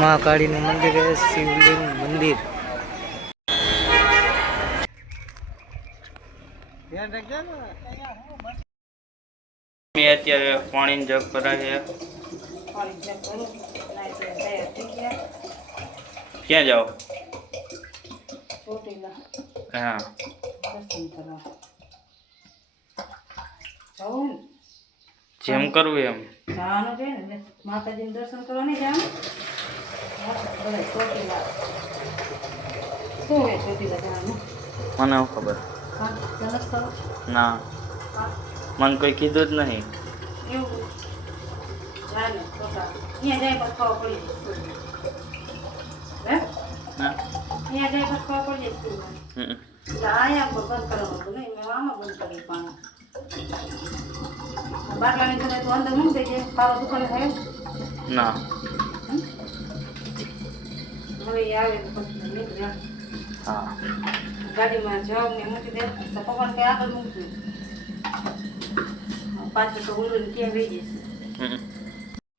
माँ काली નું મંદિર છે, શિવલિંગ મંદિર। ધ્યાન રાખજો ને। મે અત્યારે પાણી જગ ભરાય છે। ક્યાં જાઓ? हाँ જેમ કરવું એમ જવાનું છે ને માતાજીનું દર્શન કરવા નહીં જવાનું? શું હોય ચોટીલા જવાનું? મને ખબર ના, મને કોઈ કીધું જ નહીં। એવું ચાલે અહીંયા જાય પછી ખાવા પડી જાય ના અહીંયા જાય પછી ખાવા પડી જાય અહીંયા બંધ કરવાનું નહીં, મેં આમાં બંધ કરી પાણી બાટલાની જોડે તો અંદર મૂકી દેજે, ખાવા દુકાને થાય ના હવે આવે પછી નીકળ્યા। હા ગાડીમાં જવાબ ને મૂકી દે તો પપ્પાને કઈ આગળ મૂકજો, પાછળ તો ઉલૂ ક્યાં વહી જશે।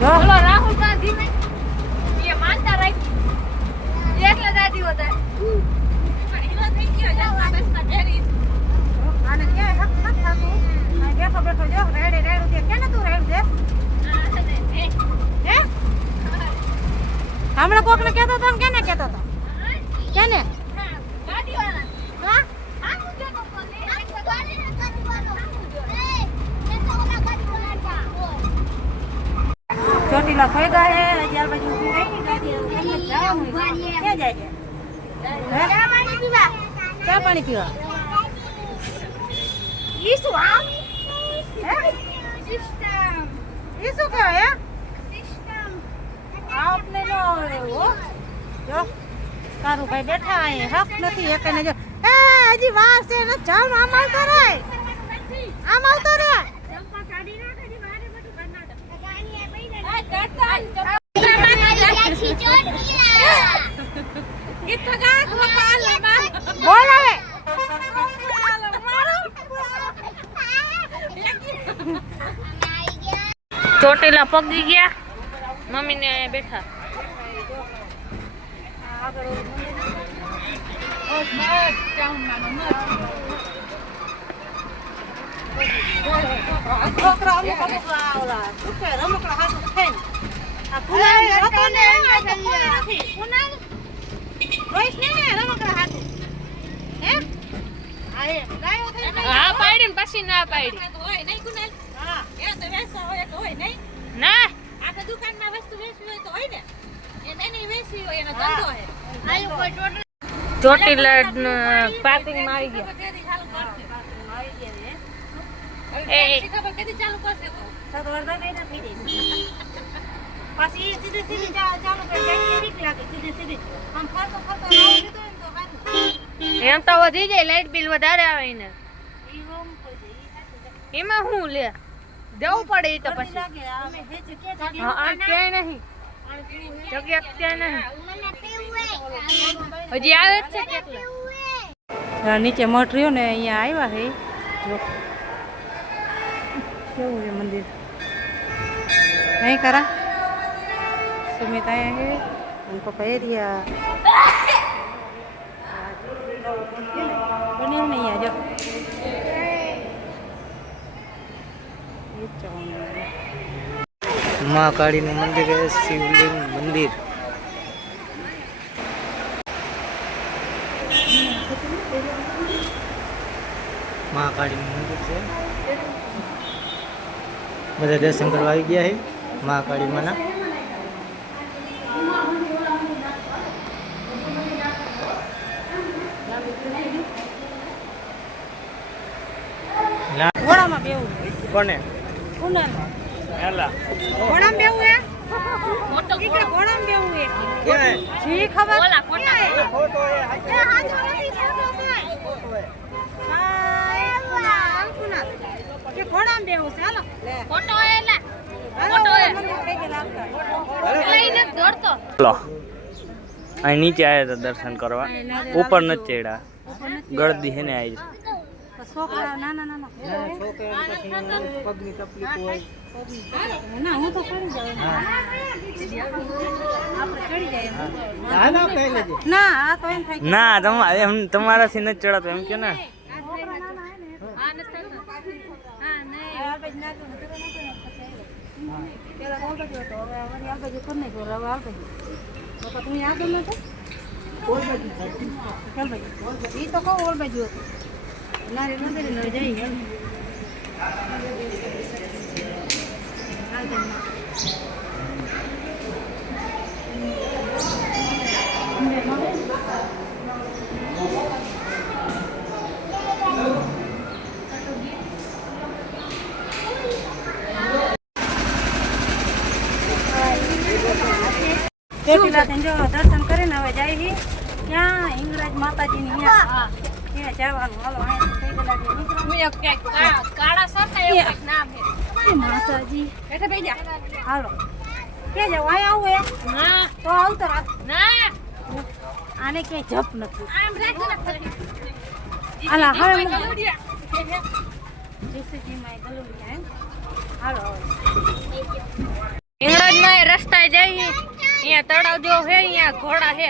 બોલો રાહુલ ગાંધી ને એ માનતા રાખી એકલા દાદી હતા હીરો થઈ ગયો જમવા બસમાં ઘેરી આને ક્યાં હક હક થાતું આ બેઠો બેઠો જો રેડે રેડું દે કેને તું રેડું દે હે હમણાં કોકને કહેતો તો ને કેને કહેતો તો કેને ગાડીવાળા હા આ હું કેતો કોને આ ગાડી ને ગાડીવાળો ચોટીલા થઈ ગયા હે ત્યાર પછી ઊભી રહી ગાડી જવાનું ક્યાં જાય છે? ચા પાણી પીવા ઈ શું આમ હે સિસ્ટમ એ શું કહેવાય હે સિસ્ટમ આપને નો હો જો તારું ભાઈ બેઠા અહીં હક નથી એકને જો એ હજી વાર છે ને ચાલ આમ આવતો રે આમ આવતો રે ચંપા કાઢી નાખે ની મારે બધું કર્ણાટક ગાડી આ પઈને આ કરતા બોલ હવે ચોટીલા પગી ગયા મમ્મી ને બેઠા હા પાડી ને પછી ના પાડી હોય નહીં કુનાલ હા એ તો વેચવા હોય તો હોય નહીં ના આપણે દુકાનમાં વસ્તુ વેચવી હોય તો હોય ને એને નહીં વેચવી હોય એનો ધંધો હે આયો કોઈ ચોટીલા પાર્કિંગ મારી ગયા એ ખબર કેદી ચાલુ કરશે તો અડધા નહીં થઈ જશે પછી સીધી સીધી ચાલુ કરી જાય ઠીક લાગે સીધી સીધી આમ ફરતો ફરતો આવો લીધો ને તો કાઢું એમ તો વધી જાય લાઈટ બિલ વધારે આવે ને એમાં હું લે દેવું પડે ઈ તો પછી હા આ ક્યાંય નહીં જગ્યા ક્યાંય નહીં હજી આવે જ છે કેટલા નીચે મઠ રહ્યો ને અહીંયા આવ્યા હે જો કેવું છે મંદિર નહીં કરા સુમિત આયા હે અને પપ્પા એરિયા બન્યું નહીં આ જો माँ काली નું મંદિર છે, શિવલિંગ મંદિર। माँ काली નું મંદિર છે, બધા દર્શન કરવા આવી ગયા છે माँ काली માના। ઘોડામાં બેવું કોને કુનામાં હેલા ઘોડામાં બેવું હે મોટો ઘોડામાં બેવું હે ક્યાં જી ખબર ઓલા ફોટા ફોટો હે એ હાજો નથી ફોટો છે ફોટો હે કુના કે ઘોડામાં બેવું છે હાલો ફોટો એલા ફોટો હે લઈને દોડતો લો અહીં નીચે આવ્યા હતા દર્શન કરવા, ઉપર નથી ચડ્યા, ગળદી હે ને આવી છોકરા નાના નાના છોકરા પછી પગની તકલીફ હોય ના હું તો કરી જાઉં ચડી જાય એમ. હા ના પહેલે જ ના આ તો એમ થાય કે ના તમારાથી નથી ચડાતો એમ કે ને આ નથી થતું. હા નહીં આ બાજુ ના તો નતો પેલા ઓલ બાજુ હતો હવે વળી આ બાજુ કરી નાખ્યો હવે આ બાજુ તો તું આગળ નતો ઓલ બાજુ ચાલ ભાઈ ઈ તો કહું ઓલ બાજુ હતું નારી નદરી ન જઈ દર્શન કરીને હવે જાય છે ત્યાં હિંગરાજ માતાજીની ત્યાં જવાનું હાલો થઈ ગયેલા કાળા સરતા એવું કંઈક નામ છે માતાજી બેઠા બેસી જા હાલો ક્યાં જાવ અહીંયા આવું એ ના તો આવતો રાખ ના આને ક્યાંય જપ નથી આમ રાખી હાલા હવે ગલુડિયા જીસીજીમાં ગલુડિયા એમ હાલો ઇંગળજમાં રસ્તા જાય અહીંયા તળાવ જો છે અહીંયા ઘોડા છે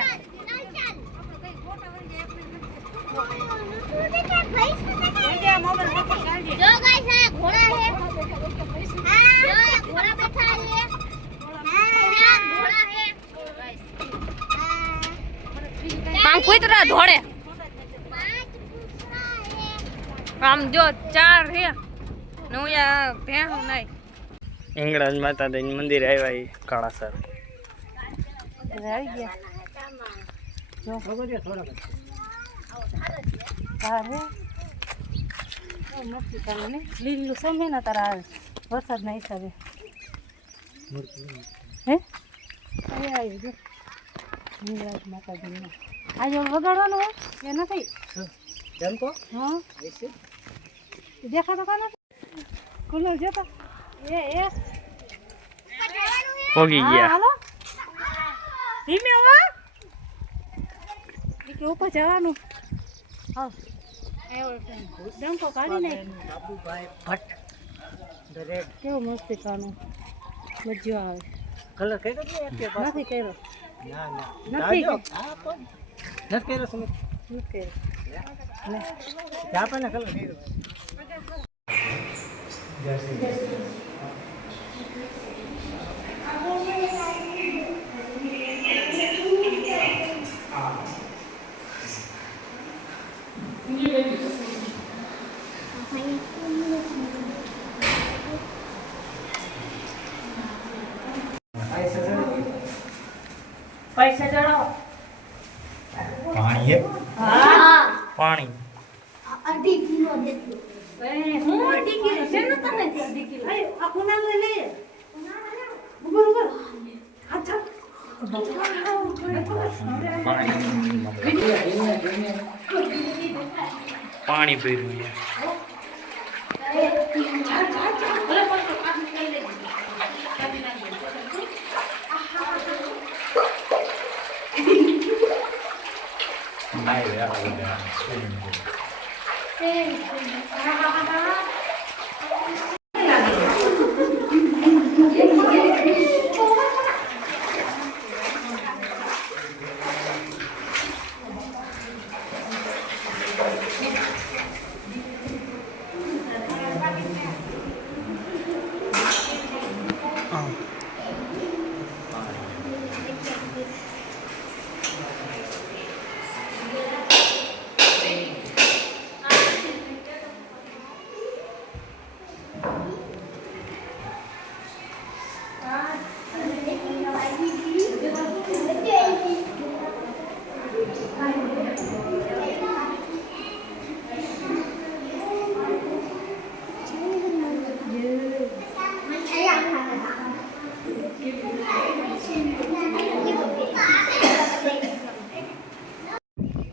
जो गाइस है घोड़ा है हां घोड़ा बैठा है हां घोड़ा है આમ કૂતરા ધોડે આમ જો ચાર છે ને હું ભેંસ નહીં હિંગળાજ માતાજીનું મંદિર આવ્યા એ કાળાસર આવી ગયા જો થોડા તારે મસ્તી કરીને લીલું સમય ને તારા વરસાદના હિસાબે હે અહીં આવી ગયો હિંગળાજ માતાજીનો આજે વગાડવાનું હોય એ નથી કેમ તો હા દેખાતો કા નથી કુલર જતો એ પોગી ગયા હાલો ધીમે હો કે ઉપર જવાનું હા ડંકો કાઢી નાખ બાબુભાઈ ભટ્ટ ધ રેડ કેવો મસ્તી કાનો મજો આવે કલર કર્યો કે નથી કર્યો ના ના નથી જાજો. હા પણ નથી કર્યો સમજ નથી કર્યો લે ચા પણ કલર કર્યો પૈસા ચડાવો પાણી પાણી अड्डी किलो दे હું અઢી કિલો છે ને તને અઢી કિલો આ કુના લઈ લે ઉભર ઉભર હાથ પાણી પીવું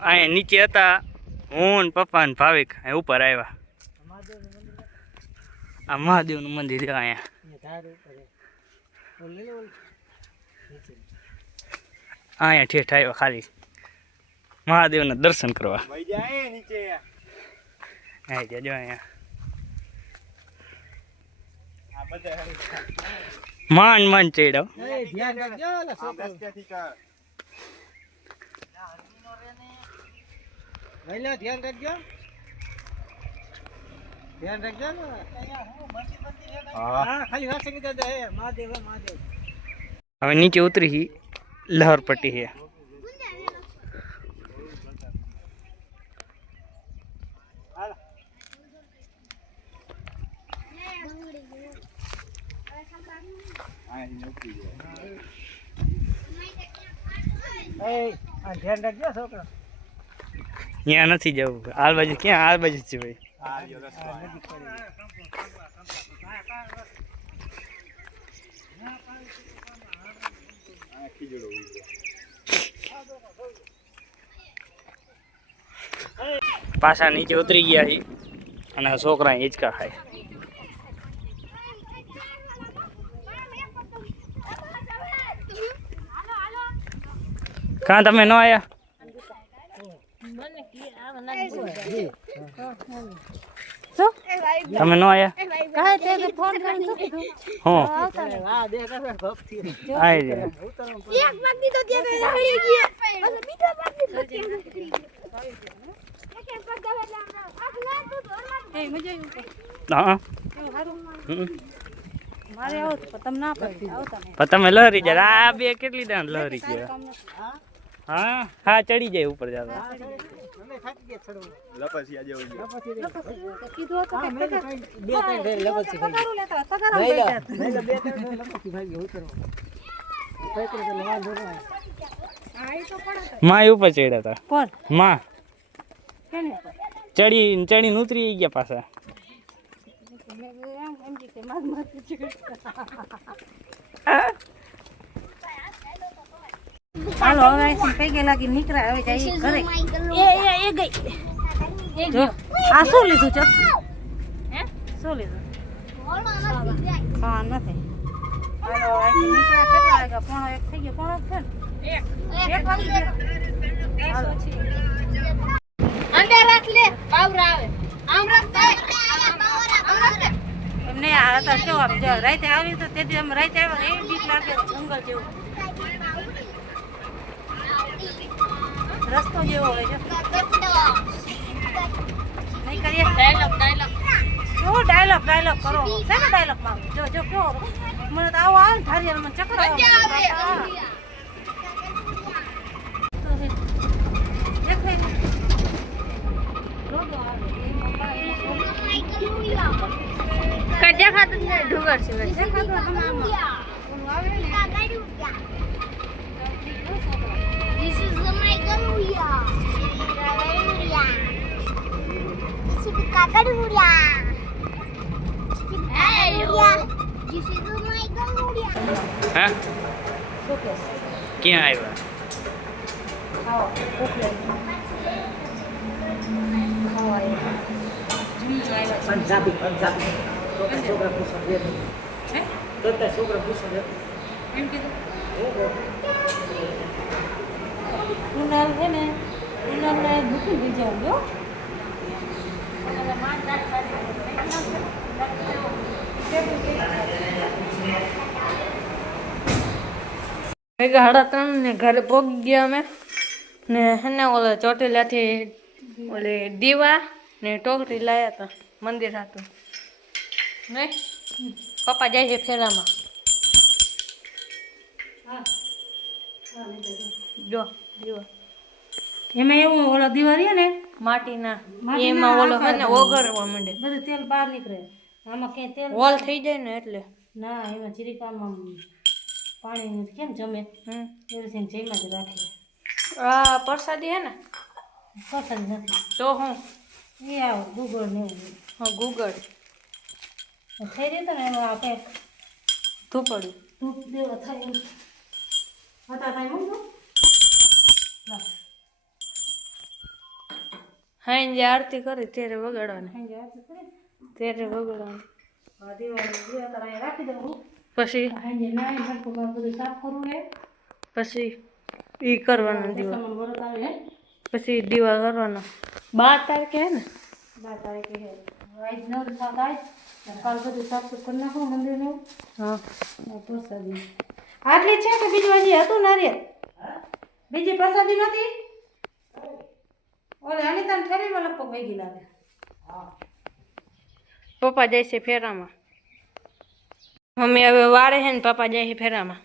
અહીંયા નીચે હતા હું ને પપ્પા ને ભાવિક અહીં ઉપર આવ્યા આ મહાદેવનું મંદિર છે અહીંયા અહીંયા ઠેઠ આવ્યા ખાલી મહાદેવના દર્શન કરવા અહીં જજો અહીંયા માંડ માંડ ચડ્યો. એ ધ્યાન રાખજો ઓલા છોકરો. લઈ લે ધ્યાન રાખજો. ધ્યાન રાખજો ને. હા ખાલી વાત સંગીત દે મહાદેવ મહાદેવ. હવે નીચે ઉતરી હી લહર પટ્ટી હે. એ આ ધ્યાન રાખજો છોકરો. ત્યાં નથી જવું. આ બાજુ ક્યાં? આ બાજુ છે ભાઈ. પાછા નીચે ઉતરી ગયા છે અને આ છોકરા હિંચકા ખાય. કાં તમે ન આયા? તમે ન આયા? કાંઈ તે ફોન કરીને શું કીધું? હું આ દે કરે ભક્તિ. આવી જાય. એક બાકી તો ત્યાં રહી ગયા પછી બીજો બાકી તો ત્યાં રહી ગયા એક પગ દવે આખલા તો ધોરમાં એ મજા આવી. હા સારું હમ. મારે આવું તો તમે ના પડી આવતા નહીં. પણ તમે લહરી જાય. આ બે કેટલી દાણ લહરી ગયા. હા હા ચડી જાય ઉપર જતા. અમે થાકી ગયા ચડવું. કીધું હતું કે બે ત્રણ ઢેર લપસી ખાઈ પગારું લેતા હોય, પગારમાં લઈ લો. બેઠા. લઈ લો બે ત્રણ ઢેર લપસી ખાઈ ગયો ઉતરવા. કઈ કરે તો લવાન જોડવા. હા, એ તો પડે તો. માં ઉપર ચડ્યા હતા. કોણ? માં કેને? ચડીને ઉતરી ગયા પાછા. એમ કે માર માર હાલો હવે અહીંથી કઈ ગઈ લાગી નીકળ્યા હવે જઈએ ઘરે. એ ગઈ. જો આ શું લીધું છે? હે શું લીધું? હા નથી. હાલો અહીંથી નીકળ્યા કેટલા વાગ્યા? પોણો એક થઈ ગયો. પોણો છે ને? એક વાગી ગયો. હાલો. અંદર રાખ લે પાવર આવે આમ રાખ દે એમને આ હતા જો આમ જો રાતે આવી તો તેથી અમે રાતે આવ્યા ને એ બીક લાગે જંગલ જેવું રસ્તો જેવો હોય જો નહીં કરીએ ડાયલોગ શું ડાયલોગ કરો શેનો ડાયલોગ માં જો જો કેવો મને તો આવો આવે ને ધારિયા મને ચક્કર આવે કજ્જા ખાતું ને ઢુંગર છે This is my Garuya. This is Kakaduya. This is my Garuya. હા ક્યાં આવ્યા? પંજાબી છોકરા પૂછો દે. તો છોકરા પૂછો દે. એમ કીધું ઉનાળ છે ને ઉનાળને દુખી થઈ જવું જો સાડા ત્રણ ને ઘરે પહોંચી ગયા અમે ને હેને ઓલા ચોટીલાથી ઓલે દીવા ને ટોકરી લાયા હતા મંદિર હતું નહીં પપ્પા જાય છે ફેરામાં જો દીવા એમાં એવું ઓલો દિવાળી ને માટીના માટીના એમાં ઓલો આકાર હે ને ઓગળવા માંડે બધું તેલ બહાર નીકળે આમાં ક્યાંય તેલ હોલ થઈ જાય ને એટલે ના એમાં ચીરીકામાં પાણી કેમ જમે એવી રીતે જઈમાં જ રાખીએ આ પ્રસાદી હે ને પસંદ નથી તો હું એ આવો ગુગળ ને એવું હા ગૂગળ થઈ રહી તો ને એમાં આપણે ધૂપડું ધૂપ દેવા થાય એમ હતા કાંઈ મૂકજો હા જે આરતી કરી ત્યારે વગાડવાની સાંજે આરતી કરી ત્યારે વગાડવાની હા દિવાળી દિવા તારા અહીંયા રાખી દઉં પછી સાંજે નાઈ સરખું બધું સાફ કરવું હે પછી ઈ કરવાના દીવા દસમાનું વ્રત આવે હે પછી દીવા કરવાના 12 તારીખે હે ને 12 તારીખે હે આજ 9 7 આજ કાલ બધું સાફ સુફ કરી નાખો મંદિરનું. હા પ્રસાદી આટલી છે કે બીજું હજી હતું નારિયેળ? બીજી પ્રસાદી નથી? ઓલે અનિતાને ફેરીમાં લગભગ વેગી લાગે. પપ્પા જાય છે ફેરામાં. મમ્મી હવે વાળે છે ને પપ્પા જાય છે ફેરામાં.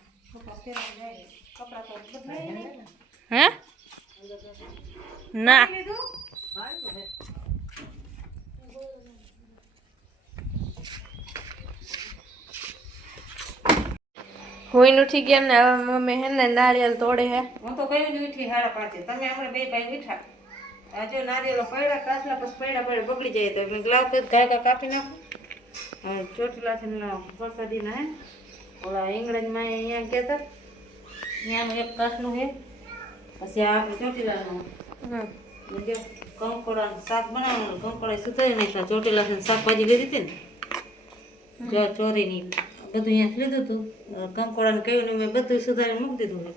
હે ના હોઈને ઉઠી ગયા ને હવે મમ્મી હે ને નારિયેળ તોડે હે. હું તો કઈ જ ઉઠી 5:30. તમે હમણાં 2 ભાઈ ઉઠા. આ જો નારિયેળો પડ્યા કાચલા પછી પડ્યા બગડી જાય તો મેં ગ્લાવ કરી ઘા કાપી નાખું. હવે ચોટીલાથી પ્રસાદી ના હે ઓલા ઇંગ્લેન્ડમાં અહીંયા ગયા હતા ત્યાંનું એક કાચનું છે. પછી આપણે ચોટીલાનું કંકોડાનું શાક બનાવવાનું. કંકોડા સુધારી નાખ્યા. ચોટીલાથી શાકભાજી લીધી હતી ને જો ચોરીની બધું અહીંયા લીધું હતું. કંકોડાને કહ્યું ને મેં બધું સુધારીને મૂકી દીધું છે.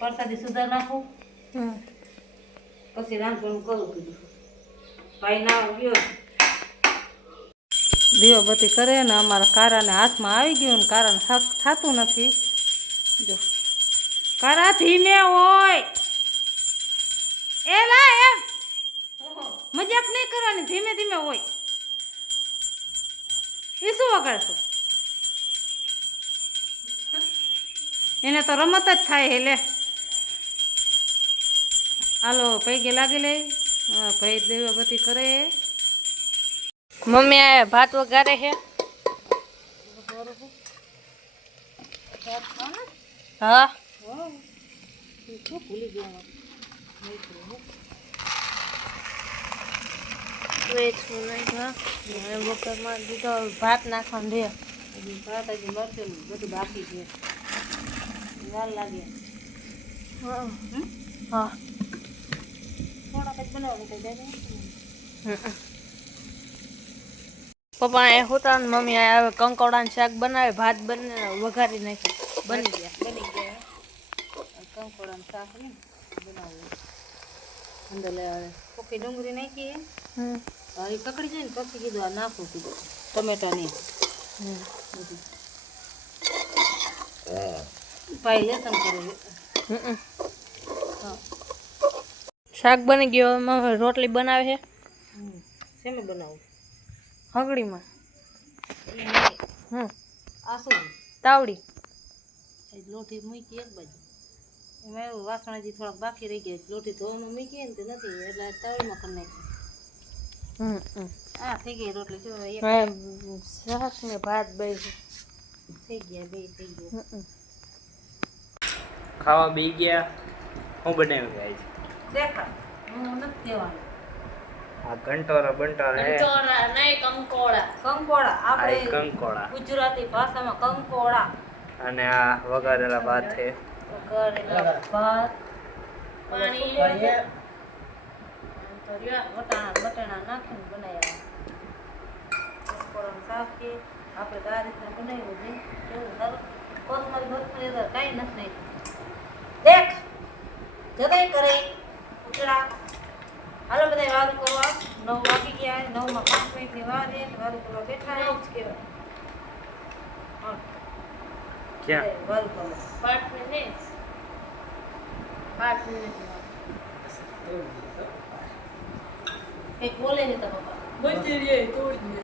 પ્રસાદી સુધાર નાખું પછી રાંધવાનું કરું કીધું. ભાઈ ના ગયો દીવાબત્તી કરે ને અમારા કારાને હાથમાં આવી ગયું ને કારાને હક થતું નથી. જો કારા ધીમે હોય એલા એમ મજાક નહીં કરવાની. ધીમે ધીમે હોય એ શું વગાડશું? એને તો રમત જ થાય હે. લે હાલો પૈગે લાગી લે. ભાઈ દીવાબત્તી કરે. મમ્મી આ ભાત વઘારે છે. હા બપોરમાં દીધો ભાત નાખવાનું દે. ભાત હજી મરશે બધું બાકી છે. વાર લાગે. હા થોડાક જ બનાવવાનું કઈ જાય. પપ્પા એ હોતા ને મમ્મી આ હવે કંકોડાનું શાક બનાવે ભાત બને વઘારી નાખી બની ગયા. કંકોડાનું શાક નહીં બનાવવું. અંદર પોકી ડુંગળી નાખી. એ કકડી જાય ને પછી કીધું આ નાખું કીધું ટમેટા નહીં પાઈ લેસન કરે. શાક બની ગયો. મમ્મી રોટલી બનાવે છે. શેમાં બનાવું? હગડીમાં. આ શું તાવડી. લોટી મૂકી એક બાજુ. એમાં એવું વાસણ હજી થોડાક બાકી રહી ગયા. લોટી ધોવામાં મૂકી ને તે નથી એટલે તળીમાં કરી નાખી. આ થઈ ગઈ રોટલી. જો શાક ને ભાત બે થઈ ગયા. બે થઈ ગયા. ખાવા બી ગયા. હું બનાવી ગાય છે દેખા હું નથી કહેવાનું. આ કંટોરા બંટોરા હે. કંકોડા આ આપણે કંકોડા ગુજરાતી ભાષામાં કંકોડા. અને આ વઘારેલા ભાત છે. વઘારેલા ભાત પાણી વટાણા બટાણા નાખીને બનાવ્યા. કંકોડાનું શાક છે આપણે આ રીતના બનાવ્યું છે. કેવું સારું. કોથમરી ભરપૂર કાંઈ નથી નાખ્યું. દેખ જગાઈ કરે ઉતરા. હાલો બધા વારું કરવા. 9 વાગી ગયા. 9માં 5 મિનિટની વાર છે. વારું કરવા બેઠા જ કહેવાય. ક્યાં વારું કરવા 5 મિનિટ. 5 મિનિટ. કંઈક બોલે છે તારા પપ્પા.